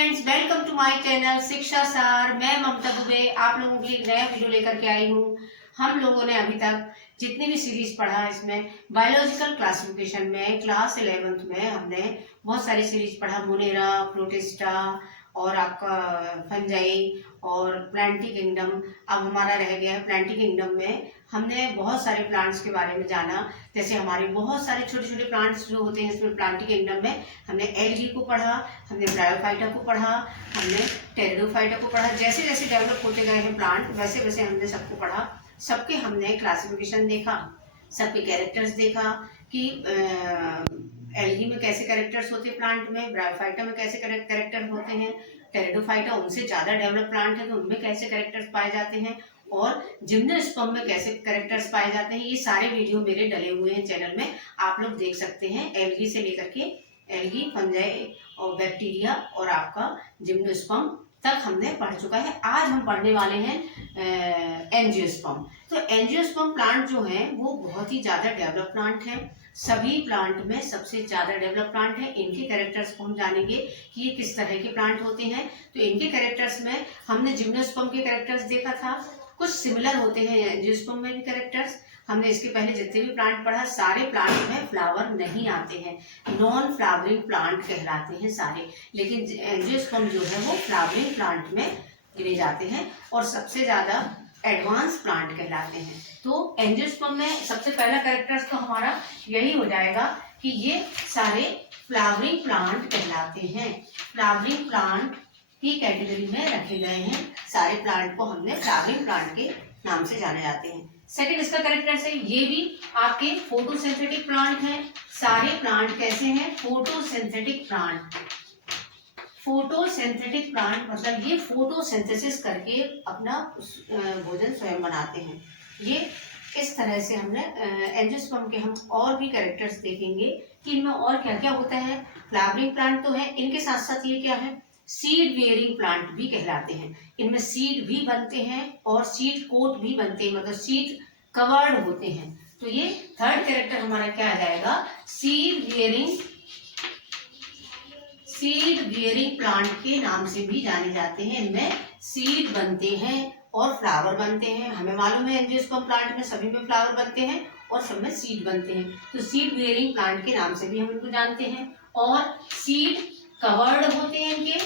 Friends, welcome to my channel Shiksha Saar. मैं ममता दुबे आप लोगों के लिए एक नया वीडियो लेकर के आई हूँ। हम लोगों ने अभी तक जितनी भी सीरीज पढ़ा इसमें बायोलॉजिकल क्लासिफिकेशन में क्लास 11th में हमने बहुत सारी सीरीज पढ़ा। मुनेरा, प्रोटिस्टा और आपका फंजाई और प्लांटी किंगडम। अब हमारा रह गया है प्लांटी किंगडम में हमने बहुत सारे प्लांट्स के बारे में जाना। जैसे हमारे बहुत सारे छोटे छोटे प्लांट्स जो होते हैं इसमें प्लांटी किंगडम में हमने एल्गी को पढ़ा, हमने ब्रायोफाइटा को पढ़ा, हमने टेरिडोफाइटा को पढ़ा। जैसे जैसे डेवलप होते गए हैं प्लांट वैसे वैसे हमने सबको पढ़ा। सबके हमने क्लासिफिकेशन देखा, सबके कैरेक्टर्स देखा कि एल्गी में कैसे कैरेक्टर्स होते हैं प्लांट में, ब्रायोफाइटा में कैसे कैरेक्टर होते हैं, टेरिडोफाइटा उनसे ज़्यादा डेवलप प्लांट है तो उनमें कैसे कैरेक्टर्स पाए जाते हैं, और जिम्नोस्पर्म में कैसे कैरेक्टर्स पाए जाते हैं। ये सारे वीडियो मेरे डले हुए हैं चैनल में, आप लोग देख सकते हैं। एल्गी से लेकर के एल्गी, फंजाई और बैक्टीरिया और आपका जिम्नोस्पर्म तक हमने पढ़ चुका है। आज हम पढ़ने वाले हैं एंजियोस्पर्म। तो एंजियोस्पर्म प्लांट जो है वो बहुत ही ज़्यादा डेवलप प्लांट है। सभी प्लांट में सबसे ज़्यादा डेवलप प्लांट है। इनके कैरेक्टर्स को हम जानेंगे कि ये किस तरह के प्लांट होते हैं। तो इनके कैरेक्टर्स में हमने जिम्नोस्पर्म के कैरेक्टर्स देखा था, कुछ सिमिलर होते हैं एंजियोस्पर्म में भी कैरेक्टर्स। हमने इसके पहले जितने भी प्लांट पढ़ा सारे प्लांट में फ्लावर नहीं आते हैं, नॉन फ्लावरिंग प्लांट कहलाते हैं सारे। लेकिन एंजियोस्पर्म जो है वो फ्लावरिंग प्लांट में गिने जाते हैं और सबसे ज़्यादा एडवांस प्लांट कहलाते हैं। तो एंजियोस्पर्म में सबसे पहला कैरेक्टर्स तो हमारा यही हो जाएगा कि ये सारे फ्लावरिंग प्लांट कहलाते हैं। फ्लावरिंग प्लांट की कैटेगरी में रखे गए हैं। सारे प्लांट को हमने फ्लावरिंग प्लांट के नाम से जाने जाते हैं। सेकंड इसका कैरेक्टर्स है, ये भी आपके फोटोसिंथेटिक प्लांट हैं। सारे प्लांट कैसे हैं? Photosynthetic plant. फोटोसिंथेटिक प्लांट मतलब ये फोटोसिंथेसिस करके अपना भोजन स्वयं बनाते हैं। ये इस तरह से हमने एंजियोस्पर्म के हम और भी कैरेक्टर्स देखेंगे कि इनमें और क्या क्या होता है। फ्लावरिंग प्लांट तो है, इनके साथ साथ ये क्या है, सीड बेयरिंग प्लांट भी कहलाते हैं। इनमें सीड भी बनते हैं और सीड कोट भी बनते हैं, मतलब सीड कवर्ड होते हैं। तो ये थर्ड कैरेक्टर हमारा क्या आ जाएगा, सीड बियरिंग प्लांट के नाम से भी जाने जाते हैं। इनमें सीड बनते हैं और फ्लावर बनते हैं। हमें मालूम है एंजियोस्पर्म प्लांट में सभी में फ्लावर बनते हैं और सब में सीड बनते हैं, तो सीड बियरिंग प्लांट के नाम से भी हम इनको जानते हैं। और सीड कवर्ड होते हैं, इनके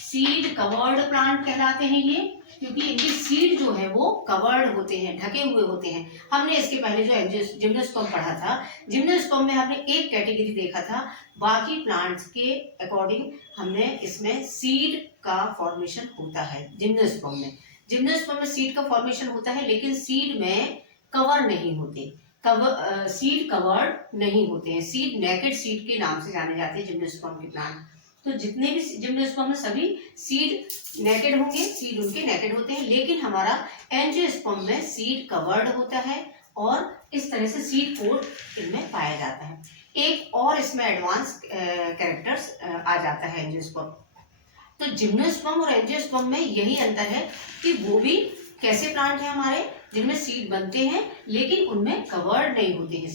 सीड कवर्ड प्लांट कहलाते हैं ये, क्योंकि इनके सीड जो है वो कवर्ड होते हैं, ढके हुए होते हैं। हमने इसके पहले जो जिम्नोस्पर्म पढ़ा था, जिम्नोस्पर्म में हमने एक कैटेगरी देखा था, बाकी प्लांट्स के अकॉर्डिंग हमने इसमें सीड का फॉर्मेशन होता है। जिम्नोस्पर्म में सीड का फॉर्मेशन होता है, लेकिन सीड में कवर नहीं होते, सीड कवर्ड नहीं होते हैं। सीड नेकेड सीड के नाम से जाने जाते हैं जिम्नोस्पर्म के प्लांट। तो जितने भी जिम्नोस्पर्म में सभी सीड नेकेड होंगे, सीड उनके नेकेड होते हैं, लेकिन हमारा एंजियोस्पर्म में सीड कवर्ड होता है और इस तरह से सीड कोट इनमें पाया जाता है। एक और इसमें एडवांस कैरेक्टर्स आ जाता है एंजियोस्पर्म। तो जिम्नोस्पर्म और एंजियोस्पर्म में यही अंतर है कि वो भी कैसे प्लांट है हमारे, जिनमें सीड बनते हैं लेकिन उनमें कवर्ड नहीं होते हैं,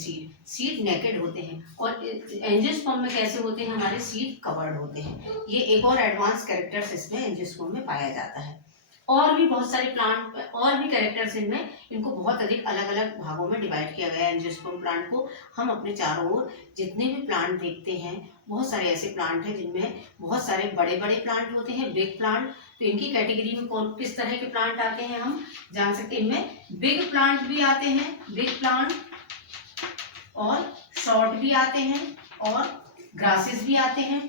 सीड नेकेड होते हैं। और एंजियोस्पर्म में कैसे होते हैं हमारे, सीड कवर्ड होते हैं। ये एक और एडवांस कैरेक्टर्स इसमें एंजियोस्पर्म में पाया जाता है। और भी बहुत सारे प्लांट और भी कैरेक्टर्स इनमें, इनको बहुत अधिक अलग अलग भागों में डिवाइड किया गया है एंजियोस्पर्म प्लांट को। हम अपने चारों ओर जितने भी प्लांट देखते हैं, बहुत सारे ऐसे प्लांट हैं जिनमें बहुत सारे बड़े बड़े प्लांट होते हैं, बिग प्लांट। तो इनकी कैटेगरी में कौन किस तरह के प्लांट आते हैं हम जान सकते हैं। इनमें बिग प्लांट भी आते हैं, बिग प्लांट, और शॉर्ट भी आते हैं, और ग्रासेस भी आते हैं,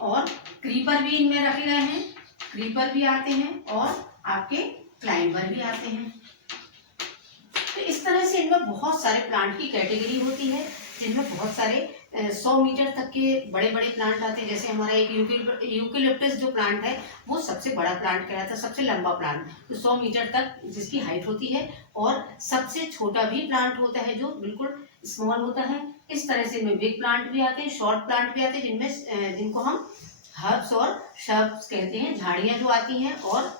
और क्रीपर भी इनमें रखे गए हैं, क्रीपर भी आते हैं, और आपके क्लाइंबर भी आते हैं। तो इस तरह से इनमें बहुत सारे प्लांट की कैटेगरी होती है, जिनमें बहुत सारे 100 मीटर तक के बड़े बड़े प्लांट आते हैं। जैसे हमारा एक यूकेलिप्टस जो प्लांट है वो सबसे बड़ा प्लांट कहलाता है, सबसे लंबा प्लांट, तो 100 मीटर तक जिसकी हाइट होती है। और सबसे छोटा भी प्लांट होता है जो बिल्कुल स्मॉल होता है। इस तरह से इनमें बिग प्लांट भी आते हैं, शॉर्ट प्लांट भी आते हैं, जिनको हम हर्ब्स और श्रब्स कहते हैं, झाड़ियाँ जो आती हैं। और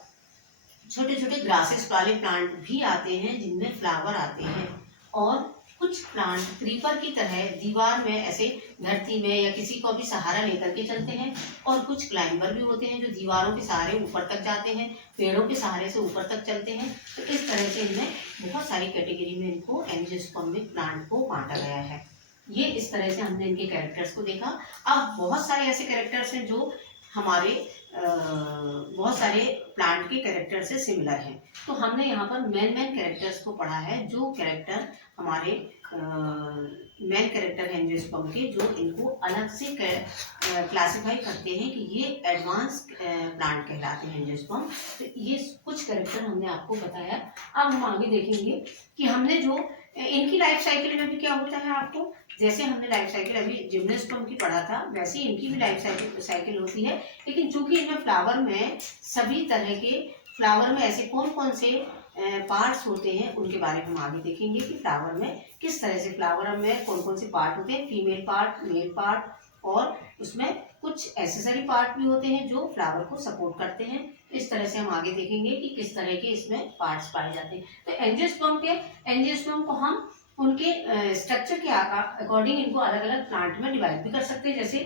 छोटे छोटे ग्रासेस वाले प्लांट भी आते हैं जिनमें फ्लावर आते हैं। और कुछ प्लांट क्रीपर की तरह दीवार में ऐसे धरती में या किसी को भी सहारा लेकर के चलते हैं, और कुछ क्लाइंबर भी होते हैं जो दीवारों के सहारे ऊपर तक जाते हैं, पेड़ों के सहारे से ऊपर तक चलते हैं। तो इस तरह से इनमें बहुत सारी कैटेगरी में इनको एंजियोस्पर्मिक प्लांट को बांटा गया है। ये इस तरह से हमने इनके कैरेक्टर्स को देखा। अब बहुत सारे ऐसे कैरेक्टर्स हैं जो हमारे बहुत सारे प्लांट के कैरेक्टर से सिमिलर हैं। तो हमने यहाँ पर मेन कैरेक्टर्स को पढ़ा है, जो कैरेक्टर हमारे मेन कैरेक्टर हैं एंजियोस्पर्म के, जो इनको अलग से क्लासिफाई करते हैं कि ये एडवांस प्लांट कहलाते हैं एंजियोस्पर्म। तो ये कुछ कैरेक्टर हमने आपको बताया। अब हम आगे देखेंगे कि हमने जो इनकी लाइफ साइकिल में भी क्या होता है। आपको जैसे हमने लाइफ साइकिल अभी जिम्नोस्पर्म की पढ़ा था, वैसे इनकी भी लाइफ साइकिल होती है। लेकिन चूंकि इनमें फ्लावर में सभी तरह के फ्लावर में ऐसे कौन कौन से पार्ट्स होते हैं उनके बारे में हम आगे देखेंगे कि फ्लावर में किस तरह से फ्लावर में कौन कौन से पार्ट होते हैं, फीमेल पार्ट, मेल पार्ट, और उसमें कुछ एसेसरी पार्ट भी होते हैं जो फ्लावर को सपोर्ट करते हैं। इस तरह से हम आगे देखेंगे कि किस तरह के इसमें पार्ट्स पाए जाते हैं। तो एंजियोस्पर्म को हम उनके स्ट्रक्चर के अकॉर्डिंग इनको अलग अलग प्लांट में डिवाइड भी कर सकते हैं। जैसे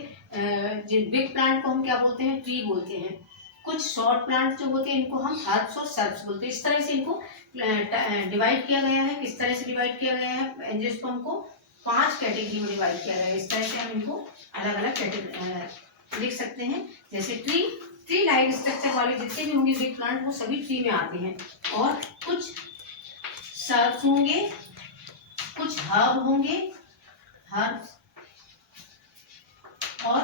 बिग प्लांट को हम क्या बोलते हैं, ट्री बोलते हैं। कुछ शॉर्ट प्लांट जो होते हैं इनको हम हर्ब्स और सर्ब्स बोलते हैं। इस तरह से इनको डिवाइड किया गया है। किस तरह से डिवाइड किया गया है, एंजियोस्पर्म को 5 कैटेगरी में डिवाइड किया गया है। इस तरह से हम इनको अलग अलग कैटेगरी लिख सकते हैं। जैसे ट्री लाइक स्ट्रक्चर वाले जितने भी होंगे बिग प्लांट, वो सभी ट्री में आते हैं। और कुछ सर्ब्स होंगे, कुछ हर्ब होंगे, हर्ब्स, और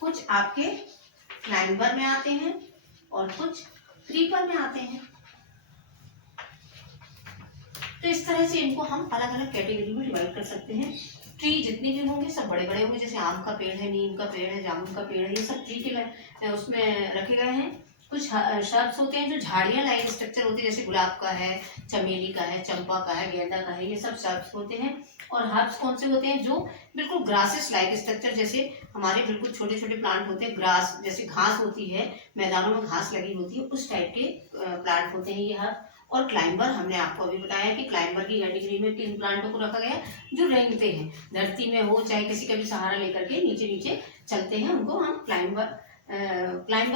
कुछ आपके क्लाइंबर में आते हैं और कुछ क्रीपर में आते हैं। तो इस तरह से इनको हम अलग अलग कैटेगरी में डिवाइड कर सकते हैं। ट्री जितने भी होंगे सब बड़े बड़े होंगे, जैसे आम का पेड़ है, नीम का पेड़ है, जामुन का पेड़ है, ये सब ट्री के उसमें रखे गए हैं। कुछ शर्ब्स होते हैं जो झाड़ियाँ लाइक स्ट्रक्चर होती है, जैसे गुलाब का है, चमेली का है, चंपा का है, गेंदा का है, ये सब शर्ब्स होते हैं। और हर्ब्स कौन से होते हैं, जो बिल्कुल ग्रासेस लाइक स्ट्रक्चर, जैसे हमारे बिल्कुल छोटे छोटे प्लांट होते हैं, ग्रास जैसे घास होती है, मैदानों में घास लगी होती है, उस टाइप के प्लांट होते हैं ये हर्ब। और क्लाइंबर हमने आपको अभी बताया कि क्लाइंबर की कैटेगरी में 3 प्लांटों को रखा गया जो रेंगते हैं, धरती में हो चाहे किसी का भी सहारा लेकर के नीचे नीचे चलते हैं, उनको हम क्लाइंबर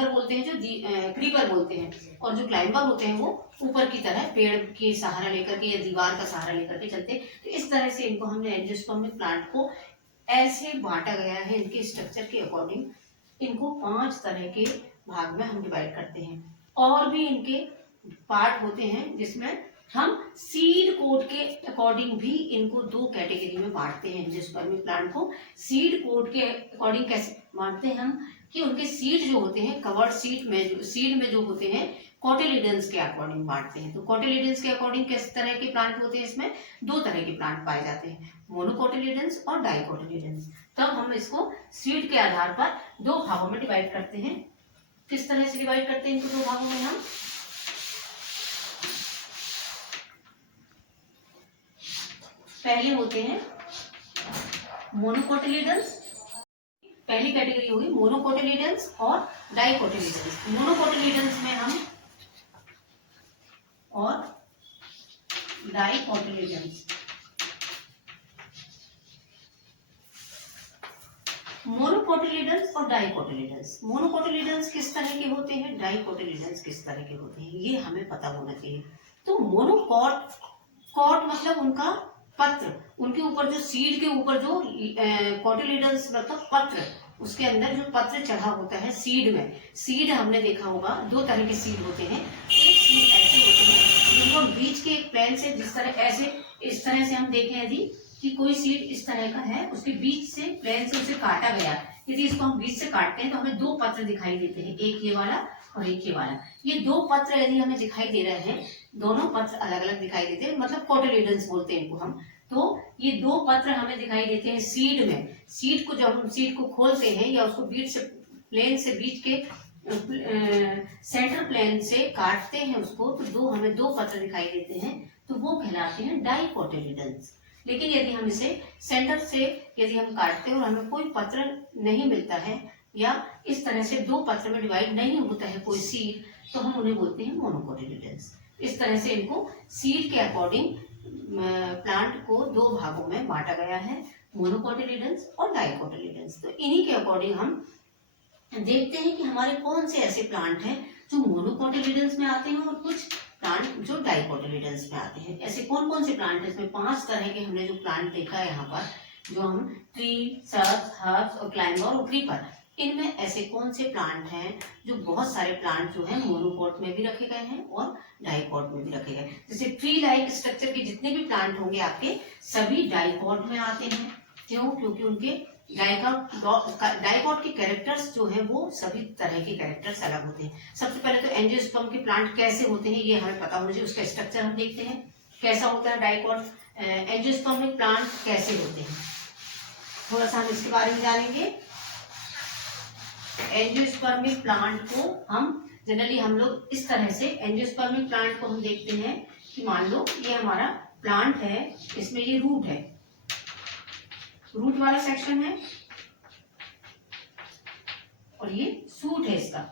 बोलते हैं, जो क्रीपर बोलते हैं। और जो क्लाइंबर होते हैं वो ऊपर की तरह पेड़ की सहारा लेकर के या दीवार का सहारा लेकर के चलते हैं। तो इस तरह से इनको हमने एंजियोस्पर्मिक प्लांट को ऐसे बांटा गया है, इनके स्ट्रक्चर के अकॉर्डिंग इनको 5 तरह के भाग में हम डिवाइड करते हैं। और भी इनके पार्ट होते हैं जिसमें हम सीड कोड के अकॉर्डिंग भी इनको 2 कैटेगरी में बांटते हैं। एंजियोस्पर्मिक प्लांट को सीड कोड के अकॉर्डिंग कैसे बांटते हैं हम, कि उनके सीड जो होते हैं कवर्ड सीड में जो होते हैं कोटिलिडन्स के अकॉर्डिंग बांटते हैं। तो कोटिलिडन्स के अकॉर्डिंग किस तरह के प्लांट होते हैं, इसमें 2 तरह के प्लांट पाए जाते हैं, मोनोकोटिलिडन्स और डाइकोटिलिडन्स। तब हम इसको सीड के आधार पर 2 भागों में डिवाइड करते हैं। किस तरह से डिवाइड करते हैं इनको 2 भागों में हम, पहले होते हैं मोनोकोटिलिडन्स, पहली कैटेगरी होगी मोनोकोटिलिडन्स और डाइकोटिलिडन्स। मोनोकोटिलिडन्स में हम और डाइकोटिलिडन्स, मोनोकोटिलिडन्स और डाइकोटिलिडन्स। मोनोकोटिलिडन्स किस तरह के होते हैं, डाइकोटिलिडन्स किस तरह के होते हैं, ये हमें पता होना चाहिए। तो मोनोकॉट मतलब उनका पत्र, उनके ऊपर जो सीड के ऊपर जो कोटिलिडन्स मतलब पत्र, उसके अंदर जो पत्र चढ़ा होता है सीड में। सीड हमने देखा होगा 2 तरह के सीड होते हैं। एक सीड ऐसे होते हैं जिनको बीच के एक प्लेन से, जिस तरह ऐसे इस तरह से हम देखें यदि कि कोई सीड इस तरह का है, उसके बीच से प्लेन से उसे काटा गया, यदि इसको हम बीच से काटते हैं तो हमें 2 पत्र दिखाई देते हैं, एक ये वाला और एक ये वाला। ये 2 पत्र यदि हमें दिखाई दे रहे हैं, दोनों पत्र अलग अलग दिखाई देते हैं, मतलब कोटिलिडन्स बोलते हैं इनको हम। तो ये 2 पत्र हमें दिखाई देते हैं सीड में। सीड को जब हम सीड को खोलते हैं या उसको बीच से प्लेन से बीच के सेंटर प्लेन से काटते हैं उसको, तो हमें 2 पत्र दिखाई देते हैं, तो वो कहलाते हैं डाइकोटिलिडन्स। लेकिन यदि हम इसे सेंटर से यदि हम काटते हैं और हमें कोई पत्र नहीं मिलता है या इस तरह से 2 पत्र में डिवाइड नहीं होता है कोई सीड, तो हम उन्हें बोलते हैं मोनोकोटिलिडन्स। इस तरह से इनको सीड के अकॉर्डिंग प्लांट को दो भागों में बांटा गया है, मोनोकोटिलिडन्स और डाइकोटिलिडन्स। तो इन्हीं के अकॉर्डिंग हम देखते हैं कि हमारे कौन से ऐसे प्लांट हैं जो मोनोकोटिलिडन्स में आते हैं और कुछ प्लांट जो डाइकोटिलिडन्स में आते हैं। ऐसे कौन कौन से प्लांट हैं? इसमें 5 तरह के हमने जो प्लांट देखा है यहाँ पर, जो हम ट्री, सर्ब्स, हर्ब्स और क्लाइंबर और क्रीपर, इनमें ऐसे कौन से प्लांट हैं जो बहुत सारे प्लांट जो हैं मोनोकोट में भी रखे गए हैं और डाइकोट में भी रखे गए। जैसे ट्री लाइक स्ट्रक्चर के जितने भी प्लांट होंगे आपके, सभी डाइकोट में आते हैं। क्यों? क्योंकि उनके डाइकोट के कैरेक्टर्स जो है वो सभी तरह के कैरेक्टर्स अलग होते हैं। सबसे पहले तो एंजियोस्पर्म के प्लांट कैसे होते हैं ये हमें पता होना चाहिए, उसका स्ट्रक्चर हम देखते हैं कैसा होता है। डाइकोट एंजियोस्पर्मिक प्लांट कैसे होते हैं, थोड़ा सा हम इसके बारे में जानेंगे। एंजियोस्पर्मिक प्लांट को हम जनरली हम लोग इस तरह से एंजियोस्पर्मिक प्लांट को हम देखते हैं कि मान लो ये हमारा प्लांट है, इसमें ये रूट है, रूट वाला सेक्शन है और ये सूट है इसका,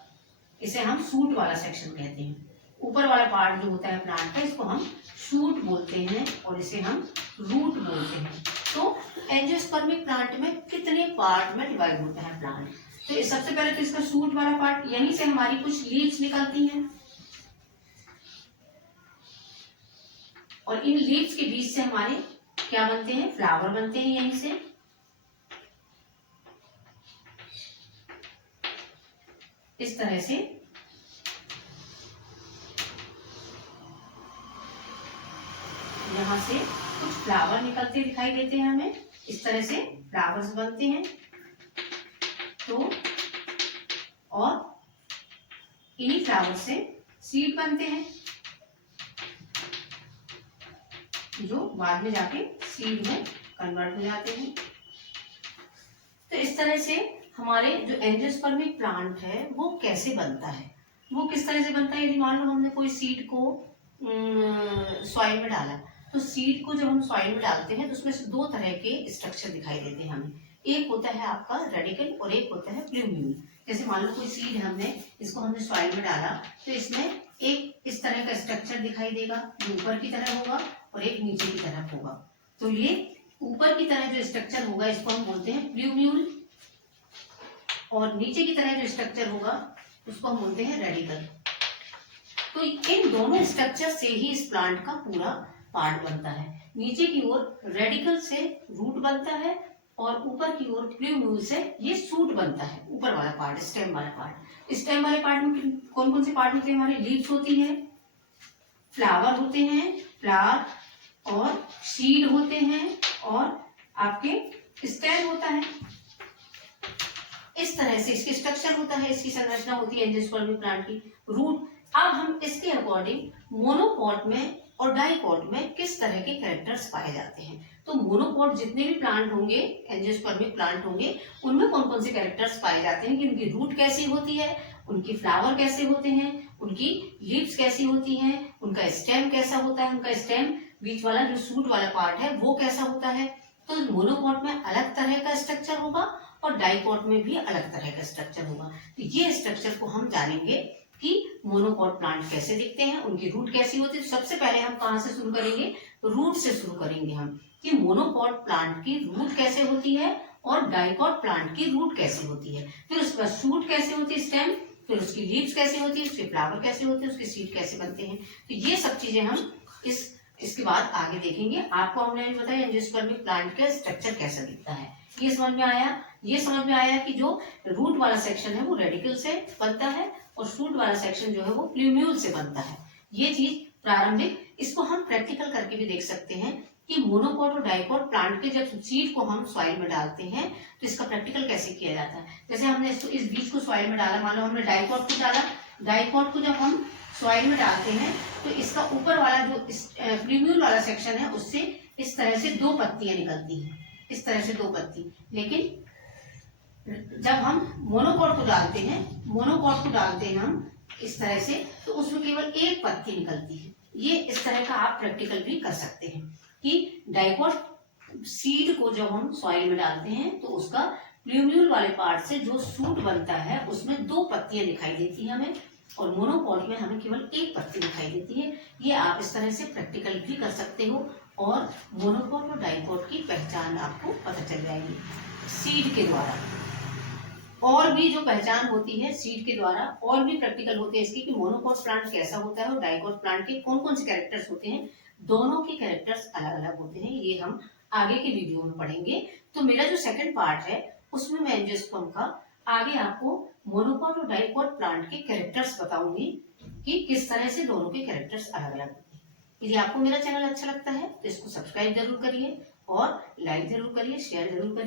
इसे हम सूट वाला सेक्शन कहते हैं। ऊपर वाला पार्ट जो होता है प्लांट का, इसको हम शूट बोलते हैं और इसे हम रूट बोलते हैं। तो एंजियोस्पर्मिक प्लांट में कितने पार्ट में डिवाइड होता है प्लांट? तो सबसे पहले तो इसका शूट वाला पार्ट, यहीं से हमारी कुछ लीव्स निकलती हैं और इन लीव्स के बीच से हमारे क्या बनते हैं? फ्लावर बनते हैं यहीं से। इस तरह से यहाँ से कुछ फ्लावर निकलते दिखाई देते हैं हमें, इस तरह से फ्लावर्स बनते हैं। तो और इन्हीं फ्लावर से सीड बनते हैं जो बाद में जाके सीड में कन्वर्ट हो जाते हैं। तो इस तरह से हमारे जो एंजियोस्पर्मिक प्लांट है वो कैसे बनता है, वो किस तरह से बनता है। यदि मान लो हमने कोई सीड को सॉइल में डाला, तो सीड को जब हम सॉइल में डालते हैं तो उसमें से 2 तरह के स्ट्रक्चर दिखाई देते हैं हमें। एक होता है आपका रेडिकल और एक होता है प्लूम्यूल। जैसे मान लो कोई सीड हमने इसको हमने सॉइल में डाला, तो इसमें एक इस तरह का स्ट्रक्चर दिखाई देगा, जो ऊपर की तरह होगा और एक नीचे की तरफ होगा। तो ये ऊपर की तरह जो स्ट्रक्चर होगा इसको हम बोलते हैं प्लूम्यूल और नीचे की तरह जो स्ट्रक्चर होगा उसको हम बोलते हैं रेडिकल। तो इन दोनों स्ट्रक्चर से ही इस प्लांट का पूरा पार्ट बनता है। नीचे की ओर रेडिकल से रूट बनता है और ऊपर की ओर प्लूम्यूल से ये सूट बनता है, ऊपर वाला पार्ट, स्टेम वाला पार्ट। स्टेम वाले पार्ट में कौन कौन से पार्ट होते हैं? हमारे लीव्स होती है, फ्लावर होते हैं, फ्लावर और सीड होते हैं और आपके स्टेम होता है। इस तरह से इसकी स्ट्रक्चर होता है, इसकी संरचना होती है एंजियोस्पर्मिक प्लांट की। रूट, अब हम इसके अकॉर्डिंग मोनोकोट में और डाइकोट में किस तरह के कैरेक्टर्स पाए जाते हैं। तो मोनोकोट जितने भी प्लांट होंगे, एंजियोस्पर्मिक प्लांट होंगे, उनमें कौन कौन से कैरेक्टर्स पाए जाते हैं कि उनकी रूट कैसी होती है, उनकी फ्लावर कैसे होते हैं, उनकी लीव्स कैसी होती हैं, उनका स्टेम कैसा होता है, उनका स्टेम बीच वाला जो सूट वाला पार्ट है वो कैसा होता है। तो मोनोकोट में अलग तरह का स्ट्रक्चर होगा और डाइकोट में भी अलग तरह का स्ट्रक्चर होगा। तो ये स्ट्रक्चर को हम जानेंगे कि मोनोकोट प्लांट कैसे दिखते हैं, उनकी रूट कैसी होती है। तो सबसे पहले हम कहाँ से शुरू करेंगे? रूट से शुरू करेंगे हम कि मोनोकोट प्लांट की रूट कैसे होती है और डाइकोट प्लांट की रूट कैसे होती है। फिर उसके बाद शूट कैसे होती है, स्टेम, फिर उसकी लीव्स कैसे होती है, उसके फ्लावर कैसे होते हैं, उसके सीड कैसे बनते हैं। तो ये सब चीजें हम इसके बाद आगे देखेंगे। आपको हमने बताया एंजियोस्पर्मिक प्लांट का स्ट्रक्चर कैसा दिखता है, ये समझ में आया। ये समझ में आया कि जो रूट वाला सेक्शन है वो रेडिकल से बनता है और शूट वाला सेक्शन जो है वो प्लूम्यूल से बनता है। ये चीज प्रारंभिक, इसको हम प्रैक्टिकल करके भी देख सकते हैं कि मोनोकोट और डाइकोट प्लांट के जब सीड को हम सॉइल में डालते हैं तो इसका प्रैक्टिकल कैसे किया जाता है। जैसे हमने इस बीज को सॉइल में डाला, मान लो हमने डाइकोट को डाला, डाइकोट को जब हम सॉइल में डालते हैं तो इसका ऊपर वाला जो प्लूम्यूल वाला सेक्शन है उससे इस तरह से 2 पत्तियां निकलती हैं, इस तरह से 2 पत्ती। लेकिन जब हम मोनोकोट को डालते हैं हम इस तरह से, तो उसमें केवल 1 पत्ती निकलती है। ये इस तरह का आप प्रैक्टिकल भी कर सकते हैं कि डाइकोट सीड को जब हम सॉइल में डालते हैं तो उसका प्लूम्यूल वाले पार्ट से जो सूट बनता है उसमें 2 पत्तियां दिखाई देती है हमें और मोनोकोट में हमें केवल 1 पत्ती दिखाई देती है। ये आप इस तरह से प्रैक्टिकल भी कर सकते हो और मोनोकोट और डाइकोट की पहचान आपको पता चल जाएगी सीड के द्वारा। और भी जो पहचान होती है सीड के द्वारा, और भी प्रैक्टिकल होते हैं इसके कि मोनोकोट प्लांट कैसा होता है और डाइकोट प्लांट के कौन कौन से कैरेक्टर्स होते हैं। दोनों के कैरेक्टर्स अलग अलग होते हैं, ये हम आगे के वीडियो में पढ़ेंगे। तो मेरा जो सेकंड पार्ट है उसमें मैं एंजियोस्पर्म का आगे आपको मोनोकोट और डाइकोट प्लांट के कैरेक्टर्स बताऊंगी कि किस तरह से दोनों के कैरेक्टर्स अलग अलग होते हैं। यदि आपको मेरा चैनल अच्छा लगता है तो इसको सब्सक्राइब जरूर करिए और लाइक जरूर करिए, शेयर जरूर करिए।